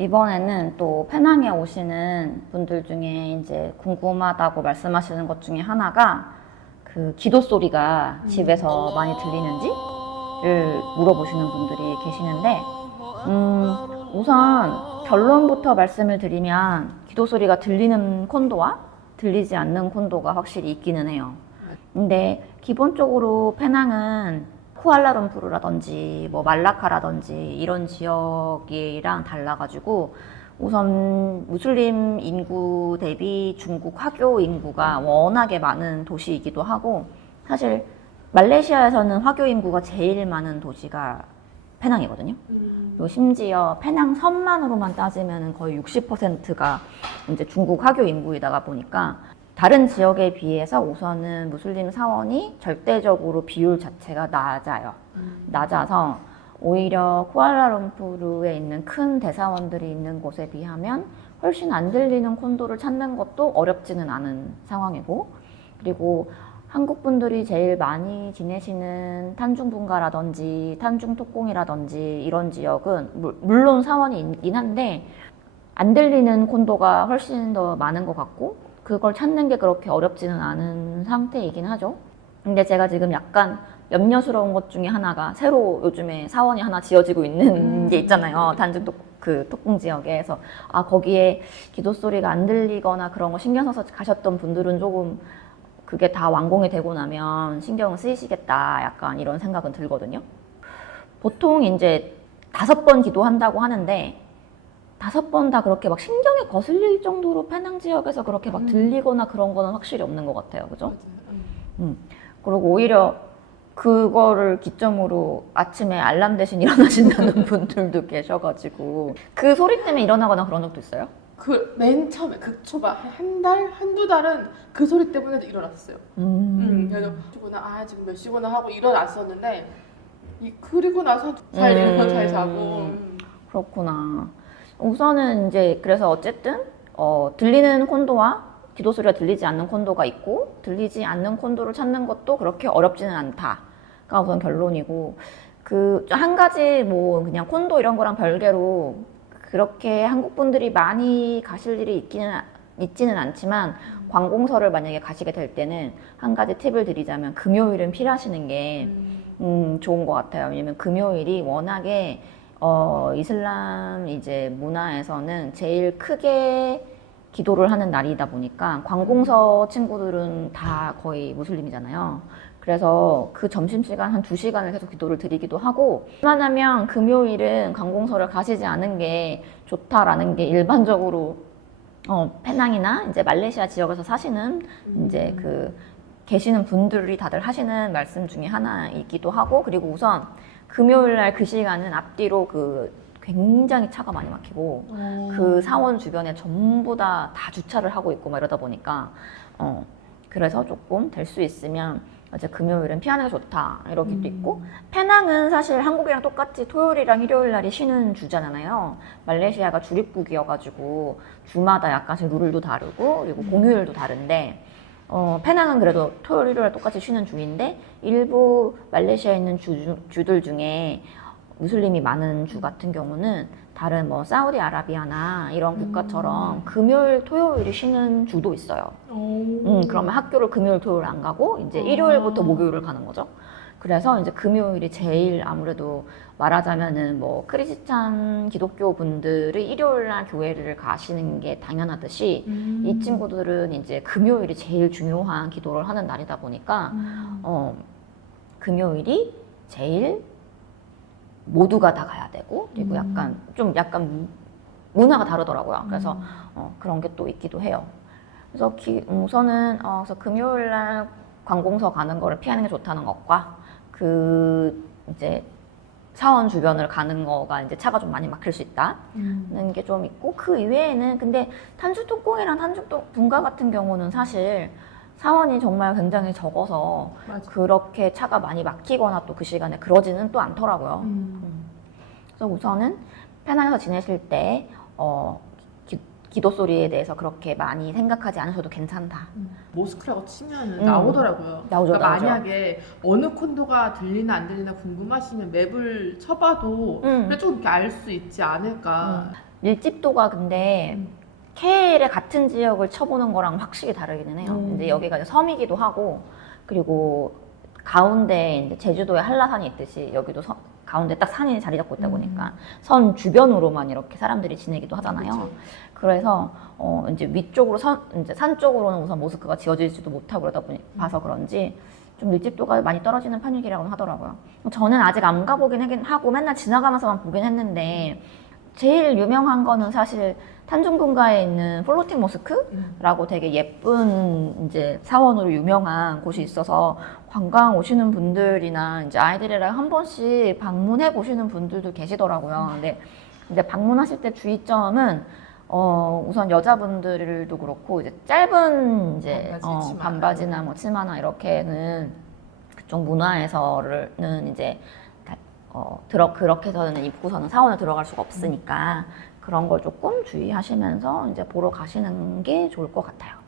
이번에는 또 페낭에 오시는 분들 중에 이제 궁금하다고 말씀하시는 것 중에 하나가 그 기도 소리가 집에서 많이 들리는지를 물어보시는 분들이 계시는데, 우선 결론부터 말씀을 드리면 기도 소리가 들리는 콘도와 들리지 않는 콘도가 확실히 있기는 해요. 근데 기본적으로 페낭은 쿠알라룸푸르라든지 뭐 말라카라든지 이런 지역이랑 달라가지고 우선 무슬림 인구 대비 중국 화교 인구가 워낙에 많은 도시이기도 하고, 사실 말레이시아에서는 화교 인구가 제일 많은 도시가 페낭이거든요. 그리고 심지어 페낭 섬만으로만 따지면 거의 60%가 이제 중국 화교 인구이다가 보니까 다른 지역에 비해서 우선은 무슬림 사원이 절대적으로 비율 자체가 낮아요. 낮아서 오히려 쿠알라룸푸르에 있는 큰 대사원들이 있는 곳에 비하면 훨씬 안 들리는 콘도를 찾는 것도 어렵지는 않은 상황이고, 그리고 한국 분들이 제일 많이 지내시는 탄중분가라든지 탄중톡공이라든지 이런 지역은 물론 사원이 있긴 한데 안 들리는 콘도가 훨씬 더 많은 것 같고, 그걸 찾는 게 그렇게 어렵지는 않은 상태이긴 하죠. 근데 제가 지금 약간 염려스러운 것 중에 하나가 새로 요즘에 사원이 하나 지어지고 있는 게 있잖아요. 단중 그 톡공 지역에. 서 거기에 기도 소리가 안 들리거나 그런 거 신경 써서 가셨던 분들은 조금 그게 다 완공이 되고 나면 신경 쓰이시겠다, 약간 이런 생각은 들거든요. 보통 이제 5번 기도한다고 하는데 5번 다 그렇게 막 신경에 거슬릴 정도로 페낭 지역에서 그렇게 막 들리거나 그런 거는 확실히 없는 것 같아요. 그죠? 그리고 오히려 그거를 기점으로 아침에 알람 대신 일어나신다는 분들도 계셔가지고 그 소리 때문에 일어나거나 그런 적도 있어요? 그 맨 처음에 극초반 한 달, 한두 달은 그 소리 때문에도 일어났어요. 그래서 지금 몇 시구나 하고 일어났었는데 그리고 나서 잘 일어나 잘 자고. 그렇구나. 우선은 이제 그래서 어쨌든 들리는 콘도와 기도 소리가 들리지 않는 콘도가 있고, 들리지 않는 콘도를 찾는 것도 그렇게 어렵지는 않다가 우선 결론이고, 그 한 가지 뭐 그냥 콘도 이런 거랑 별개로 그렇게 한국 분들이 많이 가실 일이 있지는 않지만 관공서를 만약에 가시게 될 때는 한 가지 팁을 드리자면 금요일은 피하시는 게 좋은 것 같아요. 왜냐면 금요일이 워낙에 이슬람 이제 문화에서는 제일 크게 기도를 하는 날이다 보니까 관공서 친구들은 다 거의 무슬림이잖아요. 그래서 그 점심시간 한 2시간을 계속 기도를 드리기도 하고, 웬만하면 금요일은 관공서를 가시지 않은 게 좋다라는 게 일반적으로 페낭이나 이제 말레이시아 지역에서 사시는 이제 그 계시는 분들이 다들 하시는 말씀 중에 하나이기도 하고, 그리고 우선 금요일 날 그 시간은 앞뒤로 굉장히 차가 많이 막히고 그 사원 주변에 전부 다 주차를 하고 있고 막 이러다 보니까 그래서 조금 될 수 있으면 이제 금요일은 피하는 게 좋다 이러기도 있고, 페낭은 사실 한국이랑 똑같이 토요일이랑 일요일 날이 쉬는 주잖아요. 말레이시아가 주립국이어가지고 주마다 약간씩 룰도 다르고 그리고 공휴일도 다른데, 페낭은 그래도 토요일, 일요일 똑같이 쉬는 주인데 일부 말레이시아에 있는 주들 중에 무슬림이 많은 주 같은 경우는 다른 뭐 사우디아라비아나 이런 국가처럼 금요일, 토요일이 쉬는 주도 있어요. 그러면 학교를 금요일, 토요일 안 가고 이제 일요일부터 목요일을 가는 거죠. 그래서 이제 금요일이 제일 아무래도 말하자면은 뭐 크리스찬 기독교 분들이 일요일 날 교회를 가시는 게 당연하듯이 이 친구들은 이제 금요일이 제일 중요한 기도를 하는 날이다 보니까 금요일이 제일 모두가 다 가야 되고, 그리고 약간 문화가 다르더라고요. 그래서 그런 게 또 있기도 해요. 그래서 우선은 그래서 금요일 날 관공서 가는 거를 피하는 게 좋다는 것과 이제 사원 주변을 가는 거가 이제 차가 좀 많이 막힐 수 있다는 게 좀 있고, 그 이외에는 근데 탄중톡공이랑 탄중분가 같은 경우는 사실 사원이 정말 굉장히 적어서 맞아. 그렇게 차가 많이 막히거나 또 그 시간에 그러지는 또 않더라고요. 그래서 우선은 페낭에서 지내실 때 기도 소리에 대해서 그렇게 많이 생각하지 않으셔도 괜찮다. 모스크라고 치면은 나오더라고요. 나오죠. 만약에 어느 콘도가 들리나 안 들리나 궁금하시면 맵을 쳐봐도 그래 좀 이렇게 알 수 있지 않을까. 밀집도가 근데 KL의 같은 지역을 쳐보는 거랑 확실히 다르기는 해요. 근데 여기가 이제 섬이기도 하고, 그리고 가운데 이제 제주도에 한라산이 있듯이 여기도 가운데 딱 산이 자리 잡고 있다 보니까 선 주변으로만 이렇게 사람들이 지내기도 하잖아요. 그쵸. 그래서 이제 위쪽으로 이제 산 쪽으로는 우선 모스크가 지어지지도 못하고 그러다 보니 봐서 그런지 좀 밀집도가 많이 떨어지는 편이라고 하더라고요. 저는 아직 안 가보긴 하긴 하고 맨날 지나가면서만 보긴 했는데 제일 유명한 거는 사실 탄중분가에 있는 플로팅 모스크라고 되게 예쁜 이제 사원으로 유명한 곳이 있어서 관광 오시는 분들이나 이제 아이들이랑 한 번씩 방문해 보시는 분들도 계시더라고요. 근데 방문하실 때 주의점은 우선 여자분들도 그렇고 이제 짧은 이제 반바지, 치마. 반바지나 뭐 치마나 이렇게는 그쪽 문화에서는 이제 그렇게 해서는 입고서는 사원을 들어갈 수가 없으니까 그런 걸 조금 주의하시면서 이제 보러 가시는 게 좋을 것 같아요.